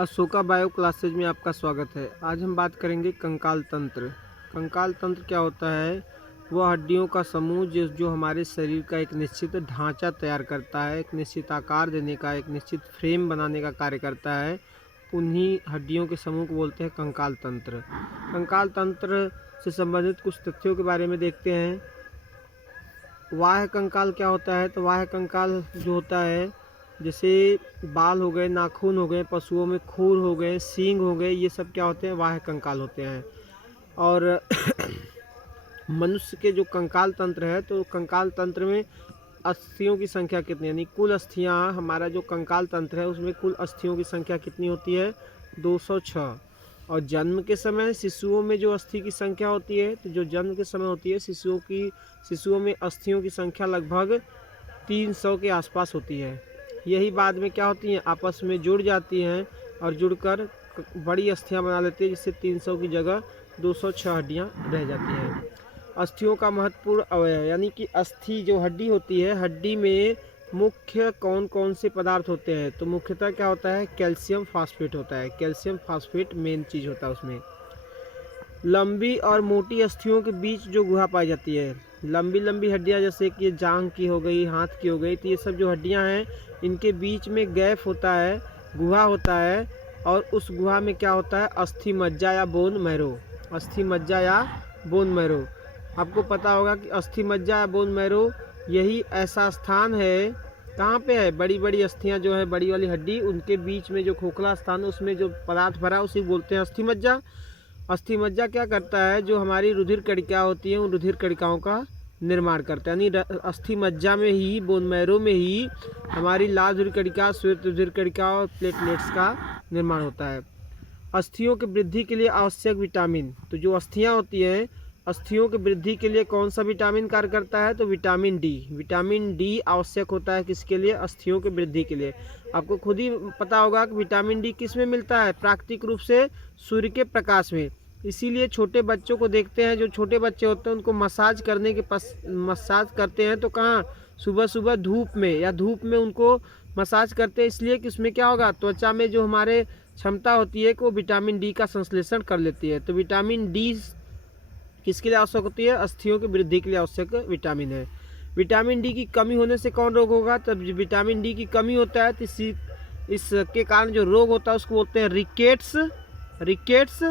Ashoka bio classes में आपका स्वागत है। आज हम बात करेंगे कंकाल तंत्र। कंकाल तंत्र क्या होता है? वह हड्डियों का समूह जो हमारे शरीर का एक निश्चित ढांचा तैयार करता है, एक निश्चित आकार देने का, एक निश्चित फ्रेम बनाने का कार्य करता है। उन्हीं हड्डियों के समूह को बोलते हैं कंकाल तंत्र। कंकाल तंत्र से संबंधित कुछ तथ्यों के बारे में देखते हैं। बाह्य कंकाल क्या होता है? तो बाह्य कंकाल जो होता है, जैसे बाल हो गए, नाखून हो गए, पशुओं में खूर हो गए, सींग हो गए, ये सब क्या होते हैं? बाह्य कंकाल होते हैं। और मनुष्य के जो कंकाल तंत्र है, तो कंकाल तंत्र में अस्थियों की संख्या कितनी, यानी कुल अस्थियां, हमारा जो कंकाल तंत्र है उसमें कुल अस्थियों की संख्या कितनी होती है? 206। और जन्म के समय शिशुओं में जो अस्थि की संख्या होती है, तो जो जन्म के समय होती है शिशुओं में अस्थियों की संख्या लगभग 300 के आसपास होती है। यही बाद में क्या होती हैं? आपस में जुड़ जाती हैं और जुड़कर बड़ी अस्थियां बना लेती है, जिससे 300 की जगह 206 हड्डियां रह जाती हैं। अस्थियों का महत्वपूर्ण अवयव, यानी कि अस्थि जो हड्डी होती है, हड्डी में मुख्य कौन कौन से पदार्थ होते हैं? तो मुख्यतः क्या होता है? कैल्शियम फास्फेट होता है। कैल्शियम फास्फेट मेन चीज़ होता है उसमें। लंबी और मोटी अस्थियों के बीच जो गुहा पाई जाती है, लंबी लंबी हड्डियां, जैसे कि जांघ की हो गई, हाथ की हो गई, तो ये सब जो हड्डियां हैं, इनके बीच में गैप होता है, गुहा होता है। और उस गुहा में क्या होता है? अस्थि मज्जा या बोन मैरो। अस्थि मज्जा या बोन मैरो, आपको पता होगा कि अस्थि मज्जा या बोन मैरो यही ऐसा स्थान है, कहाँ पे है? बड़ी बड़ी अस्थियां जो है, बड़ी वाली हड्डी, उनके बीच में जो खोखला स्थान है, उसमें जो पदार्थ भरा, उसी बोलते हैं अस्थि मज्जा। अस्थि मज्जा क्या करता है? जो हमारी रुधिर कणिका होती है, उन रुधिर कणिकाओं का निर्माण करता है। यानी अस्थि मज्जा में ही, बोन मैरो में ही हमारी लाल रुधिर कणिका, श्वेत रुधिर कणिका और प्लेटलेट्स का निर्माण होता है। अस्थियों की वृद्धि के लिए आवश्यक विटामिन, तो जो अस्थियां होती हैं, अस्थियों की वृद्धि के लिए कौन सा विटामिन कार्य करता है? तो विटामिन डी। विटामिन डी आवश्यक होता है किसके लिए? अस्थियों की वृद्धि के लिए। आपको खुद ही पता होगा कि विटामिन डी किस में मिलता है? प्राकृतिक रूप से सूर्य के प्रकाश में। इसीलिए छोटे बच्चों को देखते हैं, जो छोटे बच्चे होते हैं उनको मसाज करते हैं, तो कहाँ? सुबह सुबह धूप में, या धूप में उनको मसाज करते हैं, इसलिए कि उसमें क्या होगा? त्वचा में जो हमारे क्षमता होती है कि वो विटामिन डी का संश्लेषण कर लेती है। तो विटामिन डी किसके लिए आवश्यक होती है? अस्थियों की वृद्धि के लिए आवश्यक विटामिन है। विटामिन डी की कमी होने से कौन रोग होगा? तब विटामिन डी की कमी होता है, तो इसके कारण जो रोग होता है उसको बोलते हैं रिकेट्स,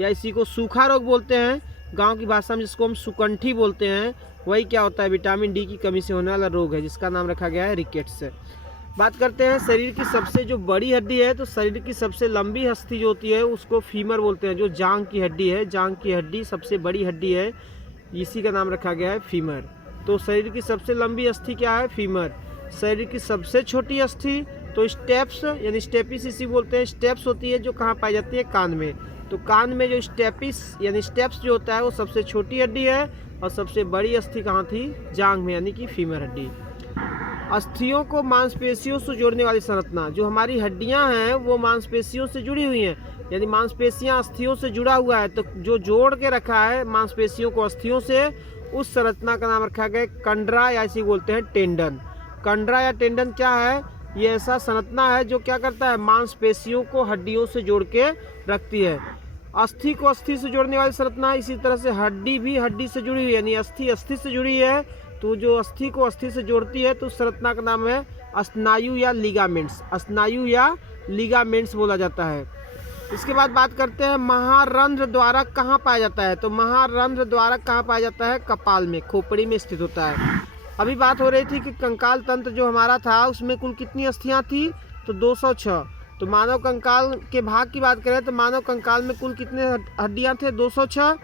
या इसी को सूखा रोग बोलते हैं गांव की भाषा में, जिसको हम सुकंठी बोलते हैं। वही क्या होता है? विटामिन डी की कमी से होने वाला रोग है, जिसका नाम रखा गया है रिकेट्स। बात करते हैं शरीर की सबसे जो बड़ी हड्डी है, तो शरीर की सबसे लंबी अस्थि जो होती है उसको फीमर बोलते हैं। जो जांघ की हड्डी है, जांघ की हड्डी सबसे बड़ी हड्डी है, इसी का नाम रखा गया है फीमर। तो शरीर की सबसे लंबी अस्थि क्या है? फीमर। शरीर की सबसे छोटी अस्थि तो स्टेप्स, यानी स्टेपिस इसी बोलते हैं, स्टेप्स होती है, जो कहाँ पाई जाती है? कान में। तो कान में जो स्टेपिस यानी स्टेप्स जो होता है, वो सबसे छोटी हड्डी है। और सबसे बड़ी अस्थि कहाँ थी? जांघ में, यानी कि फीमर हड्डी। अस्थियों को मांसपेशियों से जोड़ने वाली संरचना, जो हमारी हड्डियां हैं वो मांसपेशियों से जुड़ी हुई हैं, यानी मांसपेशियां अस्थियों से जुड़ा हुआ है। तो जो जोड़ के रखा है मांसपेशियों को अस्थियों से, उस संरचना का नाम रखा गया कंडरा, या इसी बोलते हैं टेंडन। कंडरा या टेंडन क्या है? ये ऐसा संरचना है जो क्या करता है? मांसपेशियों को हड्डियों से जोड़ के रखती है। अस्थि को अस्थि से जोड़ने वाली संरचना, इसी तरह से हड्डी भी हड्डी से जुड़ी हुई है, यानी अस्थि से जुड़ी है। तो जो अस्थि को अस्थि से जोड़ती है, तो उस संरचना का नाम है स्नायु या लिगामेंट्स। स्नायु या लिगामेंट्स बोला जाता है। इसके बाद बात करते हैं महारंध्र द्वारक कहाँ पाया जाता है? तो महारंध्र द्वारक कहाँ पाया जाता है? कपाल में, खोपड़ी में स्थित होता है। अभी बात हो रही थी कि कंकाल तंत्र जो हमारा था उसमें कुल कितनी अस्थियां थी? तो 206। तो मानव कंकाल के भाग की बात करें तो मानव कंकाल में कुल कितने हड्डियां थे? 206।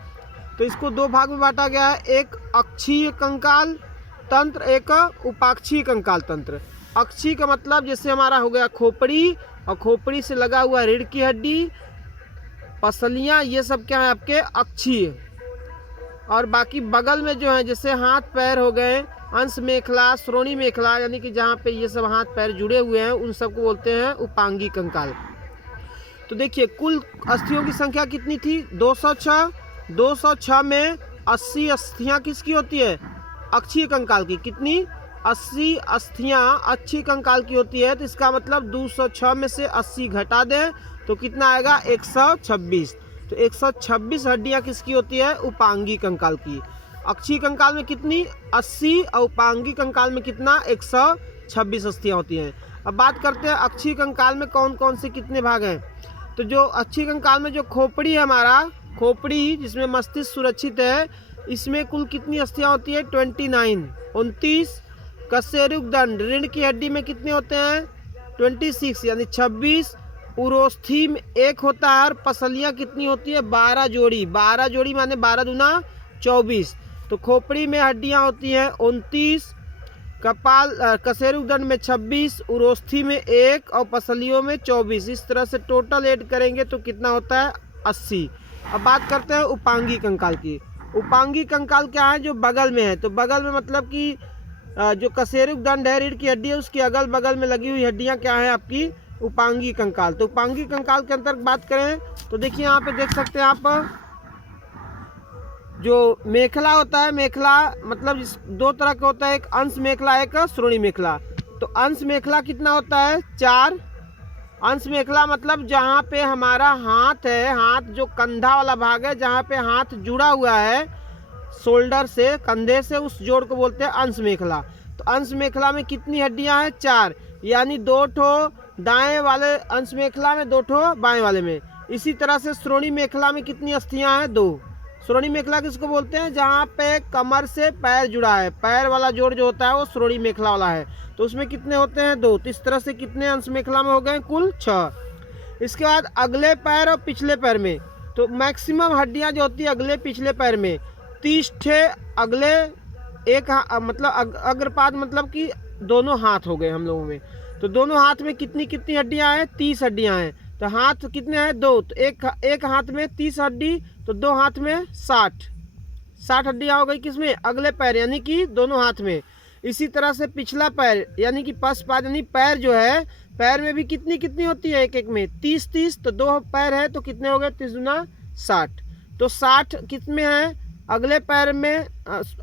तो इसको दो भाग में बांटा गया है, एक अक्षीय कंकाल तंत्र, एक उपाक्षीय कंकाल तंत्र। अक्षीय का मतलब जैसे हमारा हो गया खोपड़ी, और खोपड़ी से लगा हुआ रीढ़ की हड्डी, पसलियां, ये सब क्या है? आपके अक्षीय। और बाकी बगल में जो है, जैसे हाथ पैर हो गए, अंश मेखला, श्रोणी मेखला, यानी कि जहाँ पे ये सब हाथ पैर जुड़े हुए हैं, उन सबको बोलते हैं उपांगी कंकाल। तो देखिए कुल अस्थियों की संख्या कितनी थी? 206। 206 में 80 अस्थियां किसकी होती है? अक्षीय कंकाल की। कितनी? 80 अस्थियां अच्छी कंकाल की होती है, तो इसका मतलब 206 में से 80 घटा दें तो कितना आएगा 126। तो 126 हड्डियां किसकी होती है? उपांगी कंकाल की। अच्छी कंकाल में कितनी? 80 और उपांगी कंकाल में कितना? 126 अस्थियां होती हैं। अब बात करते हैं अच्छी कंकाल में कौन कौन से कितने भाग हैं। तो जो अच्छी कंकाल में जो खोपड़ी है हमारा, खोपड़ी जिसमें मस्तिष्क सुरक्षित है, इसमें कुल कितनी अस्थियां होती है? 29 29। कशेरुकदंड रीढ़ की हड्डी में कितने होते हैं? 26 यानी 26। उरोस्थी में एक होता है और पसलियाँ कितनी होती है? 12 जोड़ी। 12 जोड़ी माने 12 दूना 24। तो खोपड़ी में हड्डियाँ होती हैं 29, कपाल कशेरुकदंड में 26, उरोस्थी में 1 और पसलियों में 24। इस तरह से टोटल ऐड करेंगे तो कितना होता है? 80। अब बात करते हैं उपांगी कंकाल की। उपांगी कंकाल क्या है? जो बगल में है। तो बगल में मतलब कि जो कशेरुकदंड है, रीढ़ की हड्डी है, उसके अगल बगल में लगी हुई हड्डियां क्या है? आपकी उपांगी कंकाल। तो उपांगी कंकाल के अंतर्गत बात करें तो देखिए यहाँ पे देख सकते हैं आप, जो मेखला होता है, मेखला मतलब दो तरह का होता है, एक अंश मेखला, एक श्रोणी मेखला। तो अंश मेखला कितना होता है? 4। अंश मेखला मतलब जहाँ पे हमारा हाथ है, हाथ जो कंधा वाला भाग है, जहाँ पे हाथ जुड़ा हुआ है शोल्डर से, कंधे से, उस जोड़ को बोलते हैं अंश मेखला। तो अंश मेखला में कितनी हड्डियां हैं? 4, यानी 2 ठो दाएं वाले अंश मेखला में, 2 ठो बाएं वाले में। इसी तरह से श्रोणी मेखला में कितनी अस्थियां हैं? 2। श्रोणी मेखला किसको बोलते हैं? जहाँ पे कमर से पैर जुड़ा है, पैर वाला जोड़ जो होता है वो श्रोणी मेखला वाला है। तो उसमें कितने होते हैं? 2। तो इस तरह से कितने अंश मेखला में हो गए? कुल 6। इसके बाद अगले पैर और पिछले पैर में, तो मैक्सिमम हड्डियां जो होती है अगले पिछले पैर में 30 ठे अगले, एक मतलब अग्रपाद मतलब कि दोनों हाथ हो गए हम लोगों में। तो दोनों हाथ में कितनी कितनी हड्डियां हैं? 30 हड्डियां हैं। तो हाथ कितने हैं? 2। तो एक हाथ में 30 हड्डी, तो 2 हाथ में 60 हड्डियां हो गई। किसमें? अगले पैर, यानी कि दोनों हाथ में। इसी तरह से पिछला पैर यानी कि पशपाद, यानी पैर जो है, पैर में भी कितनी कितनी होती है? एक एक में 30। तो 2 पैर है तो कितने हो गए? 30 दूना 60। तो 60 किसमें है? अगले पैर में,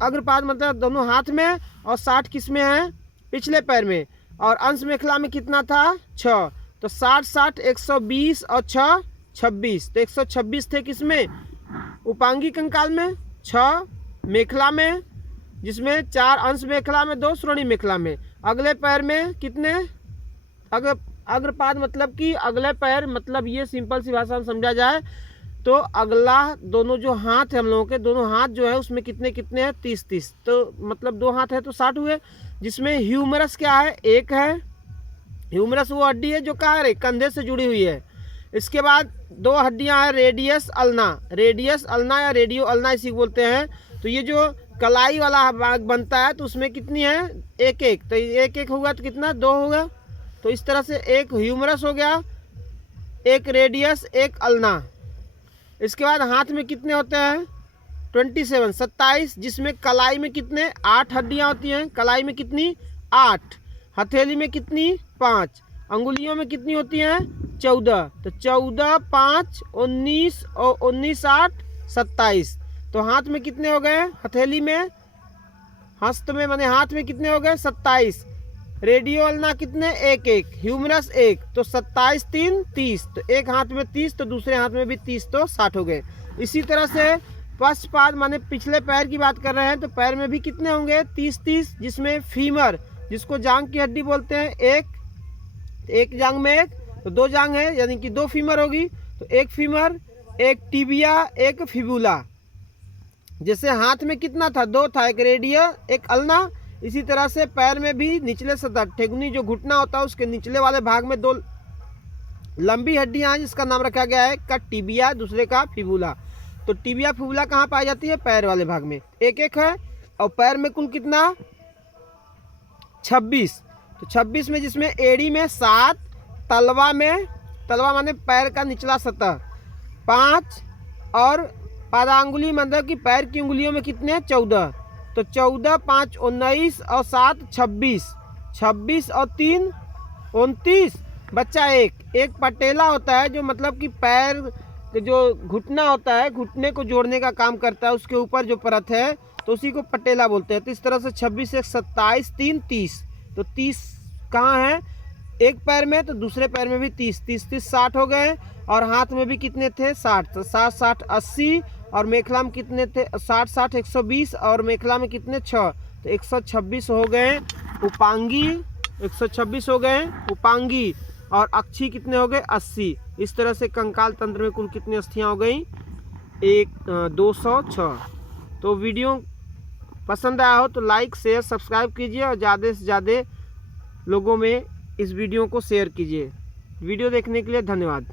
अग्रपाद मतलब दोनों हाथ में, और 60 किसमें है? पिछले पैर में। और अंश मेखला में कितना था? 6। तो 60 120 और 6 26। तो 126 थे किसमें? उपांगी कंकाल में। 6 मेखला में, जिसमें 4 अंश मेखला में, 2 श्रोणी मेखला में। अगले पैर में कितने? अग्रपाद मतलब कि अगले पैर, मतलब ये सिंपल सी भाषा में समझा जाए तो अगला दोनों जो हाथ है हम लोगों के, दोनों हाथ जो है उसमें कितने कितने हैं? 30। तो मतलब 2 हाथ है तो 60 हुए। जिसमें ह्यूमरस क्या है? 1 है। ह्यूमरस वो हड्डी है जो कहाँ है? कंधे से जुड़ी हुई है। इसके बाद 2 हड्डियां हैं, रेडियस अल्ना। रेडियस अल्ना या रेडियो अल्ना इसी को बोलते हैं। तो ये जो कलाई वाला भाग बनता है तो उसमें कितनी है? 1 तो 1 होगा तो कितना? 2 होगा। तो इस तरह से एक ह्यूमरस हो गया, एक रेडियस, एक अल्ना। इसके बाद हाथ में कितने होते हैं? 27 जिसमें कलाई में कितने? 8 हड्डियां होती हैं। कलाई में कितनी? 8। हथेली में कितनी? 5। अंगुलियों में कितनी होती हैं? 14। तो 14 5 19 और 19 8 27। तो हाथ में कितने हो गए? हथेली में, हस्त में माने हाथ में कितने हो गए? 27। रेडियो अल्ना कितने? 1 ह्यूमरस 1। तो 27 3 30। तो एक हाथ में 30 तो दूसरे हाथ में भी 30, तो 60 हो गए। इसी तरह से पश्चपाद माने पिछले पैर की बात कर रहे हैं तो पैर में भी कितने होंगे? 30 जिसमें फीमर, जिसको जांग की हड्डी बोलते हैं, एक जांग में 1, तो 2 जांग है यानी कि 2 फीमर होगी। तो 1 फीमर, 1 टिबिया, 1 फिबुला। जैसे हाथ में कितना था? 2 था, 1 रेडियो, 1 अल्ना। इसी तरह से पैर में भी निचले सतह, ठेगुनी जो घुटना होता है उसके निचले वाले भाग में 2 लंबी हड्डियां हैं जिसका नाम रखा गया है का टिबिया, दूसरे का फिबुला। तो टिबिया फिबुला कहाँ पाई जाती है? पैर वाले भाग में। 1 है। और पैर में कुल कितना? 26। तो 26 में जिसमें एड़ी में 7, तलवा में, तलवा माने पैर का निचला सतह 5, और पादांगुली मतलब कि पैर की उंगलियों में कितने? 14। तो 14 5 19 और 7 26। 26 और 3 29। बच्चा 1 पटेला होता है जो मतलब कि पैर कि जो घुटना होता है, घुटने को जोड़ने का काम करता है, उसके ऊपर जो परत है तो उसी को पटेला बोलते हैं। तो इस तरह से 26 एक 27, 3 30। तो 30 कहाँ है, एक पैर में, तो दूसरे पैर में भी 30, 30 30 60 हो गए। और हाथ में भी कितने थे, 60, तो 60 60 80। और मेखला में कितने थे, 60 60 120। और मेखला में कितने, 6, तो 126 हो गए उपांगी। 126 हो गए उपांगी। और अक्षी कितने हो गए, 80। इस तरह से कंकाल तंत्र में कुल कितनी अस्थियां हो गई, 206। तो वीडियो पसंद आया हो तो लाइक शेयर सब्सक्राइब कीजिए और ज़्यादा से ज़्यादा लोगों में इस वीडियो को शेयर कीजिए। वीडियो देखने के लिए धन्यवाद।